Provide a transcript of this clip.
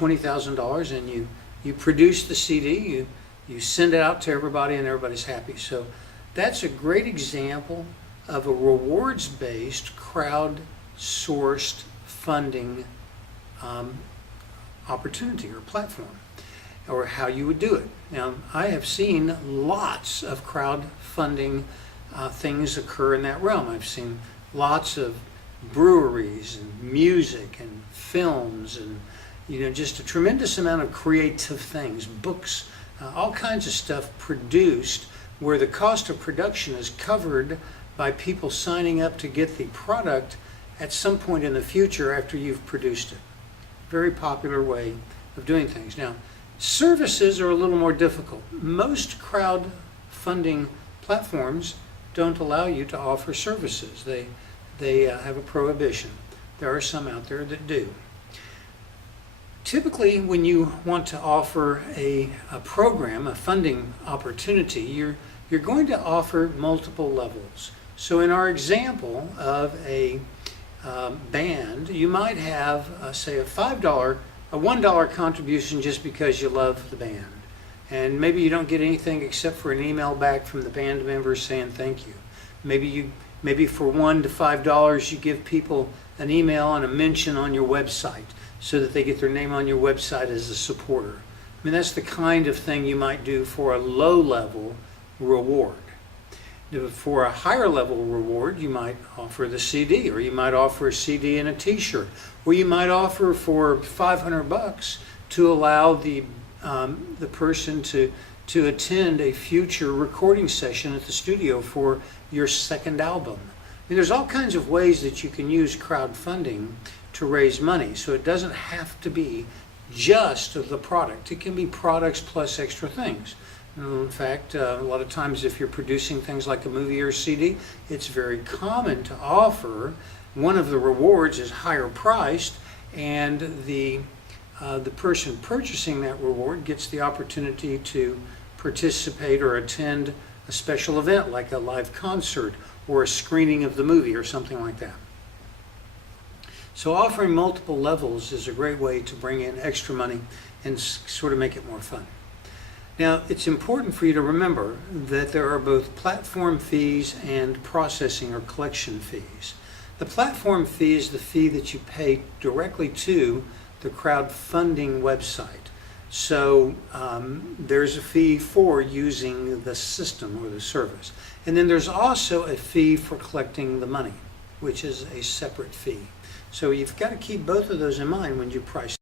$20,000 and you produce the CD, you send it out to everybody and everybody's happy. So that's a great example of a rewards-based, crowd-sourced funding opportunity or platform, or how you would do it. Now, I have seen lots of crowdfunding things occur in that realm. I've seen lots of breweries and music and films and just a tremendous amount of creative things, books, all kinds of stuff produced where the cost of production is covered by people signing up to get the product at some point in the future after you've produced it. Very popular way of doing things. Now, services are a little more difficult. Most crowdfunding platforms don't allow you to offer services. They have a prohibition. There are some out there that do. Typically, when you want to offer a program, a funding opportunity, you're going to offer multiple levels. So in our example of a band, you might have, say, a $1 contribution just because you love the band. And maybe you don't get anything except for an email back from the band members saying thank you. Maybe for $1 to $5 you give people an email and a mention on your website so that they get their name on your website as a supporter. I mean, that's the kind of thing you might do for a low-level reward. For a higher level reward, you might offer the CD, or you might offer a CD and a t-shirt, or you might offer for $500 to allow the person to attend a future recording session at the studio for your second album. I mean, there's all kinds of ways that you can use crowdfunding to raise money, so it doesn't have to be just the product. It can be products plus extra things. In fact, a lot of times if you're producing things like a movie or a CD, it's very common to offer one of the rewards is higher priced, and the person purchasing that reward gets the opportunity to participate or attend a special event like a live concert or a screening of the movie or something like that. So offering multiple levels is a great way to bring in extra money and sort of make it more fun. Now, it's important for you to remember that there are both platform fees and processing or collection fees. The platform fee is the fee that you pay directly to the crowdfunding website. So there's a fee for using the system or the service. And then there's also a fee for collecting the money, which is a separate fee. So you've got to keep both of those in mind when you price.